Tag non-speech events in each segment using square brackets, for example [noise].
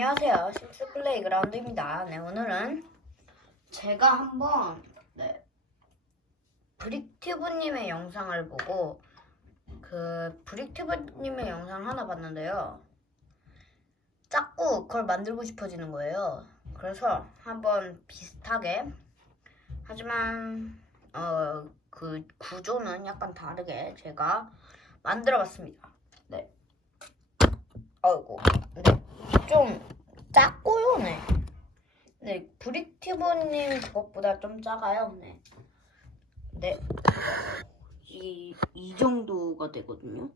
안녕하세요. 심스 플레이그라운드입니다. 네, 오늘은 제가 한번 네, 브릭튜브님의 영상을 보고 그 브릭튜브님의 영상을 하나 봤는데요. 자꾸 그걸 만들고 싶어지는 거예요. 그래서 한번 비슷하게 하지만 어, 그 구조는 약간 다르게 제가 만들어봤습니다. 네. 아이고, 네. 좀 작고요, 네. 네, 브릭튜브님 그것보다 좀 작아요, 네. 네. 이, 이 정도가 되거든요.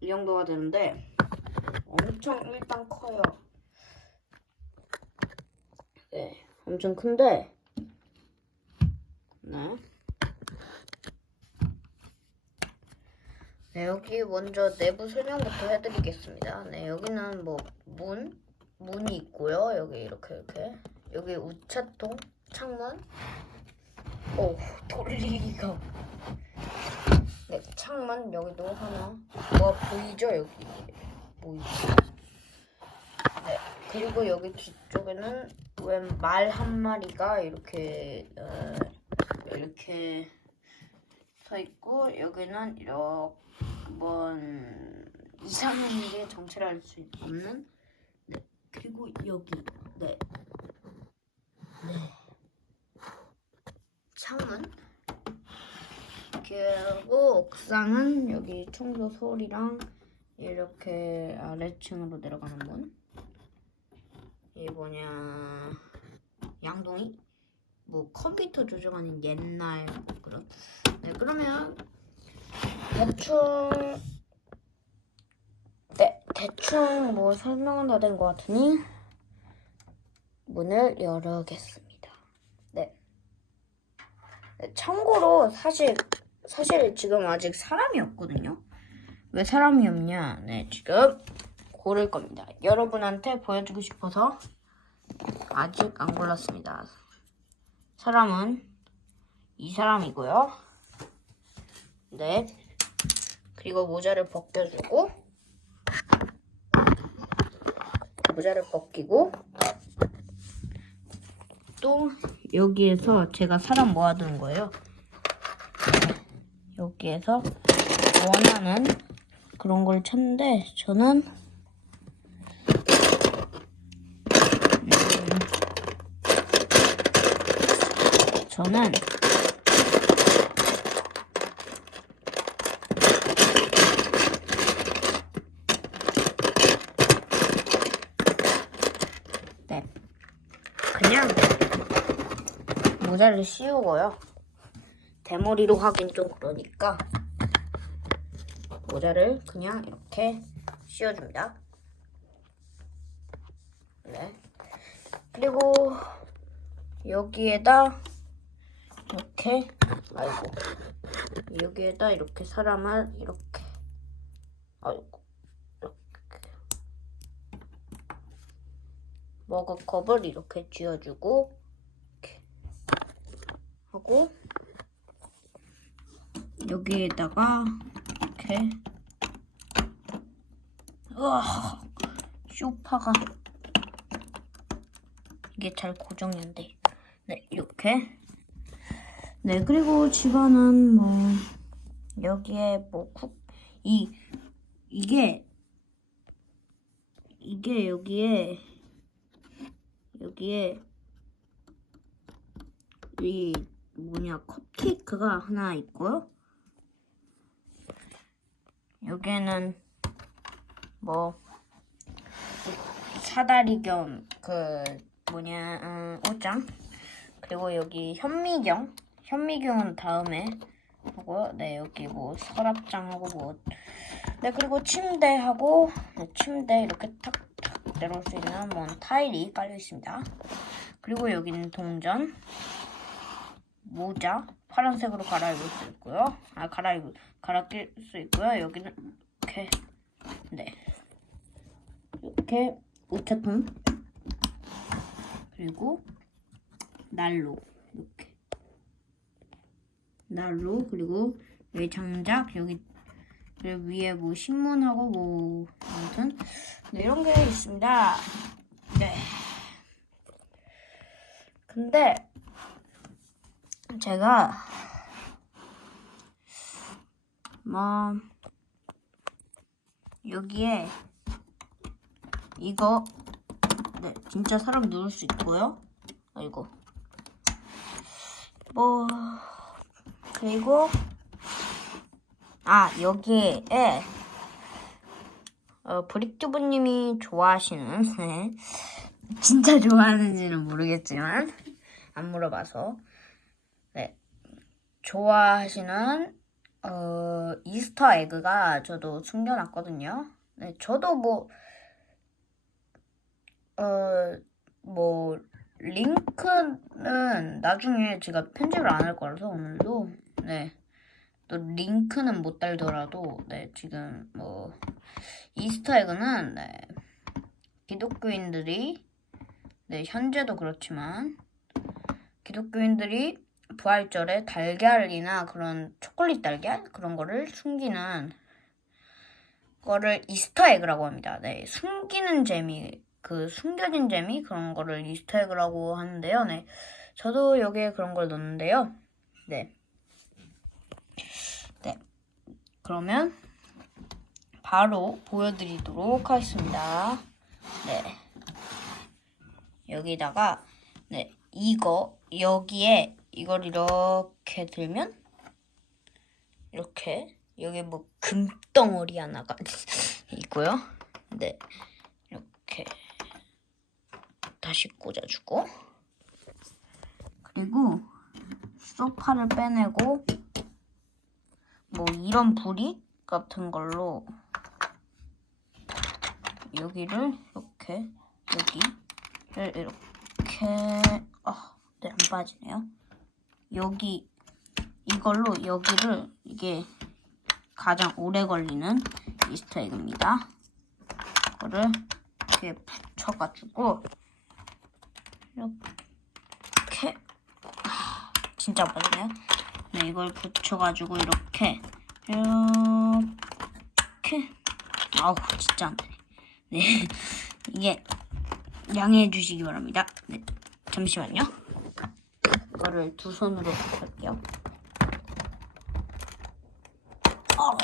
이 정도가 되는데, 엄청 일단 커요. 네, 엄청 큰데, 네. 네, 여기 먼저 내부 설명부터 해드리겠습니다. 네, 여기는 뭐 문, 문이 있고요. 여기 이렇게 이렇게 여기 우체통, 창문. 오, 돌리기가. 네, 창문 여기도 하나. 뭐 보이죠 여기 보이죠? 네, 그리고 여기 뒤쪽에는 웬 말 한 마리가 이렇게 어, 이렇게 서 있고 여기는 이렇게 한번 이상한 게 정체할 수 없는 네 그리고 여기 네 네. 창문 그리고 옥상은 여기 청소 소리랑 이렇게 아래층으로 내려가는 문. 이 뭐냐 양동이 뭐 컴퓨터 조정하는 옛날 그런. 네 그러면 대충 네 대충 뭐 설명은 다 된 것 같으니 문을 열어겠습니다. 네. 네, 참고로 사실 사실 지금 아직 사람이 없거든요. 왜 사람이 없냐? 네 지금 고를 겁니다. 여러분한테 보여주고 싶어서 아직 안 골랐습니다. 사람은 이 사람이고요. 네. 그리고 모자를 벗겨주고 모자를 벗기고 또 여기에서 제가 사람 모아두는 거예요. 여기에서 원하는 그런 걸 찾는데 저는 음, 저는 네 그냥 모자를 씌우고요. 대머리로 하긴 좀 그러니까 모자를 그냥 이렇게 씌워줍니다. 네. 그리고 여기에다 이렇게 아이고 여기에다 이렇게 사람을 이렇게 아이고 이렇게 머그컵을 이렇게 쥐어주고 하고 여기에다가 이렇게 우와 쇼파가 이게 잘 고정이 안 돼. 네 이렇게 네 그리고 집안은 뭐 여기에 뭐쿡이 이게 이게 여기에 여기에 이 뭐냐 컵케이크가 하나 있고요. 여기에는 뭐 사다리 겸 그 뭐냐 음, 옷장 그리고 여기 현미경 현미경은 다음에 하고요. 네 여기 뭐 서랍장하고 뭐 네 그리고 침대하고 네, 침대 이렇게 탁탁 내려올 수 있는 뭐 타일이 깔려 있습니다. 그리고 여기는 동전 모자 파란색으로 갈아입을 수 있고요. 아 갈아입 갈아 낄 수 있고요. 여기는 이렇게 네 이렇게 우체통 그리고 난로 이렇게 난로 그리고 여기 장작 여기 위에 뭐 신문하고 뭐 아무튼 네, 이런 게 있습니다. 네. 근데 제가 뭐 여기에 이거 네 진짜 사람 누를 수 있고요. 아이고 뭐 그리고 아 여기에 어, 브릭튜브님이 좋아하시는 네. [laughs] 진짜 좋아하는지는 모르겠지만 안 물어봐서 네 좋아하시는 어, 이스터 에그가 저도 숨겨놨거든요. 네 저도 뭐 어, 뭐 링크는 나중에 제가 편집을 안 할 거라서 오늘도 네. 또 링크는 못 달더라도 네 지금 뭐 이스터 에그는 네, 기독교인들이 네 현재도 그렇지만 기독교인들이 부활절에 달걀이나 그런 초콜릿 달걀 그런 거를 숨기는 거를 이스터에그라고 합니다. 네 숨기는 재미 그 숨겨진 재미 그런 거를 이스터에그라고 하는데요. 네 저도 여기에 그런 걸 넣는데요. 네. 네. 그러면 바로 보여드리도록 하겠습니다. 네. 여기다가 네 이거 여기에 이걸 이렇게 들면? 이렇게? 여기 뭐 금덩어리 하나가 [laughs] 있고요. 네. 이렇게 다시 꽂아주고. 그리고 소파를 빼내고 뭐 이런 부리 같은 걸로 여기를 이렇게 여기를 이렇게. 아, 네, 안 빠지네요. 여기 이걸로 여기를 이게 가장 오래 걸리는 이스터에그입니다. 이거를 이렇게 붙여가지고 이렇게 아, 진짜 안 빠지네요. 네, 이걸 붙여가지고 이렇게 이렇게 아우 진짜 안 되네. 네, [laughs] 이게 양해해 주시기 바랍니다. 네, 잠시만요. 이거를 두 손으로 할게요. 어,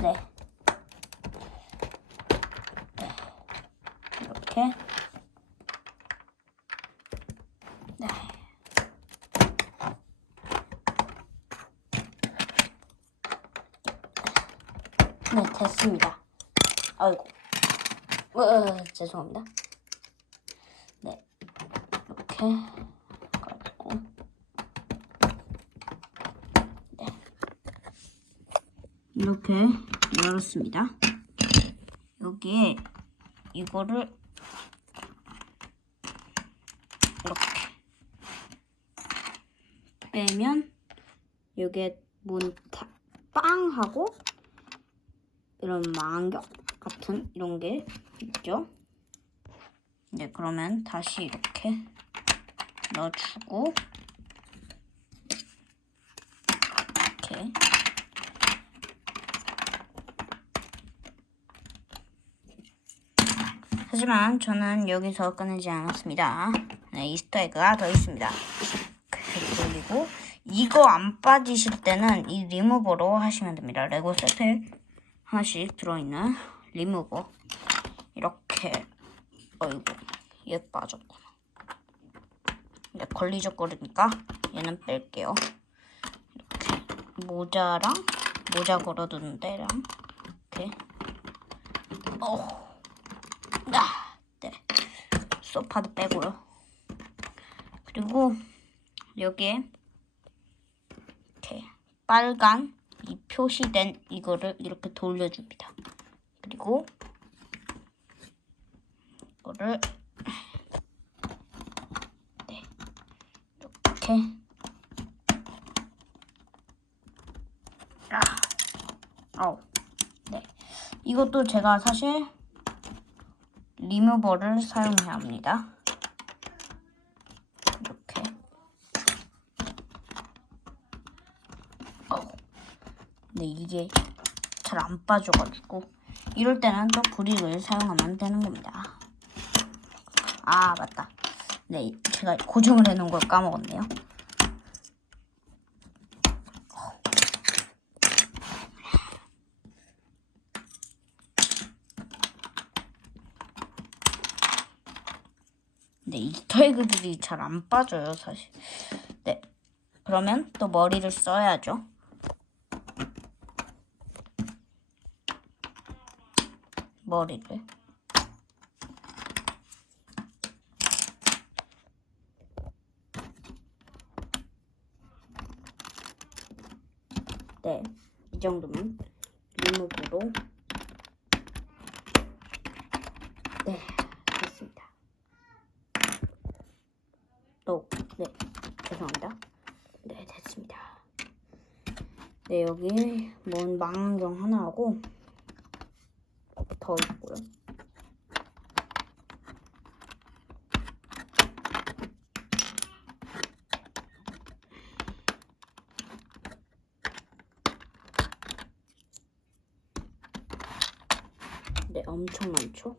네. 네. 이렇게. 네. 네, 됐습니다. 아이고. 어, 죄송합니다. 네. 이렇게 가지고 네. 이렇게 열었습니다. 여기에 이거를 이렇게 빼면 여기에 문빵 하고 이런 망경 같은 이런 게 있죠. 네, 그러면 다시 이렇게 넣어주고 이렇게 하지만 저는 여기서 끊이지 않았습니다. 네, 이스터에그가 더 있습니다. 그리고 이거 안 빠지실 때는 이 리무버로 하시면 됩니다. 레고 세트에 하나씩 들어있는 리무버 이렇게 어이구 얘 빠졌구나. 근데 걸리적거리니까 얘는 뺄게요. 이렇게 모자랑 모자 걸어두는 데랑 이렇게 어. 아, 네. 소파도 빼고요. 그리고 여기에 이렇게 빨간 이 표시된 이거를 이렇게 돌려줍니다. 그리고 이거를 네 이렇게 아, 어, 네 이것도 제가 사실 리무버를 사용해야 합니다. 이렇게. 어. 근데 이게 잘 안 빠져가지고 이럴 때는 또 브릭을 사용하면 되는 겁니다. 아 맞다. 네 제가 고정을 해놓은 걸 까먹었네요. 네, 이스터에그들이 잘 안 빠져요, 사실. 네. 그러면 또 머리를 써야죠. 머리를. 네, 이 정도면 리무브로 네, 됐습니다. 또, 네, 죄송합니다. 네, 됐습니다. 네, 여기 먼 망원경 하나 하고 더 있고요. 네, 엄청 많죠?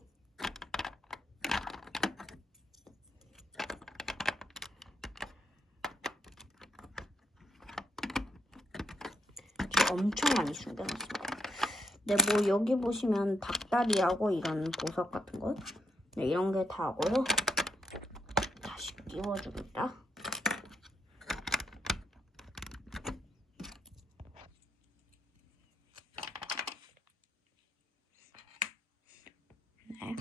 제가 엄청 많이 숨겨놨습니다. 네, 뭐 여기 보시면 닭다리하고 이런 보석 같은 거, 네, 이런 게다 하고요. 다시 끼워줍니다. 네,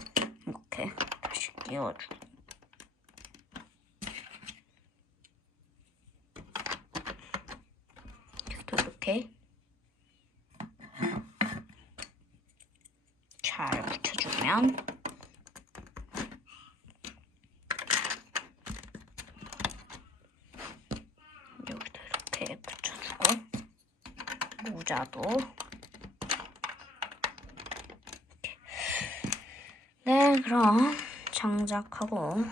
이렇게 다시 끼워주고. 또 이렇게 잘 붙여주면 여기도 이렇게 붙여주고 모자도. 네 그럼 장작하고.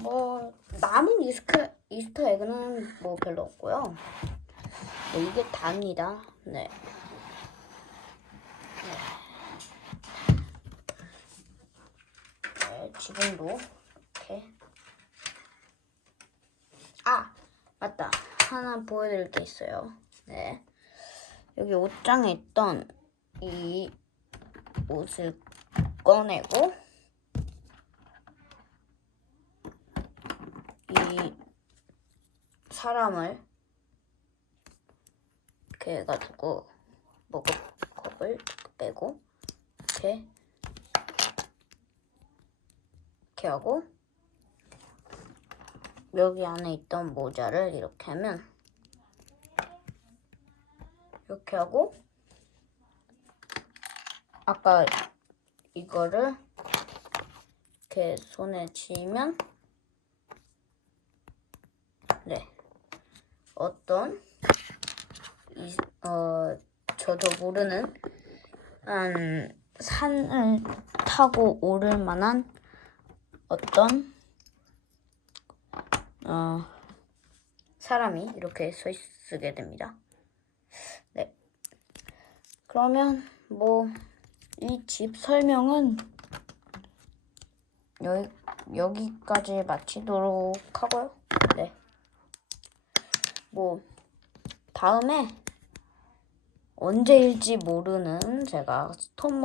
뭐 남은 이스터 에그는 뭐 별로 없고요. 네, 이게 다입니다. 네. 네. 네, 지금도 이렇게. 아 맞다 하나 보여드릴 게 있어요. 네. 여기 옷장에 있던 이 옷을 꺼내고 이 사람을 이렇게 해가지고 먹을 컵을 빼고 이렇게 이렇게 하고 여기 안에 있던 모자를 이렇게 하면 이렇게 하고 아까 이거를 이렇게 손에 쥐면 네. 어떤 이, 어 저도 모르는 한 산을 타고 오를 만한 어떤 어 사람이 이렇게 서 있게 됩니다. 네. 그러면 뭐 이 집 설명은 여기 여기까지 마치도록 하고요. 네. 뭐 다음에 언제일지 모르는 제가 스톤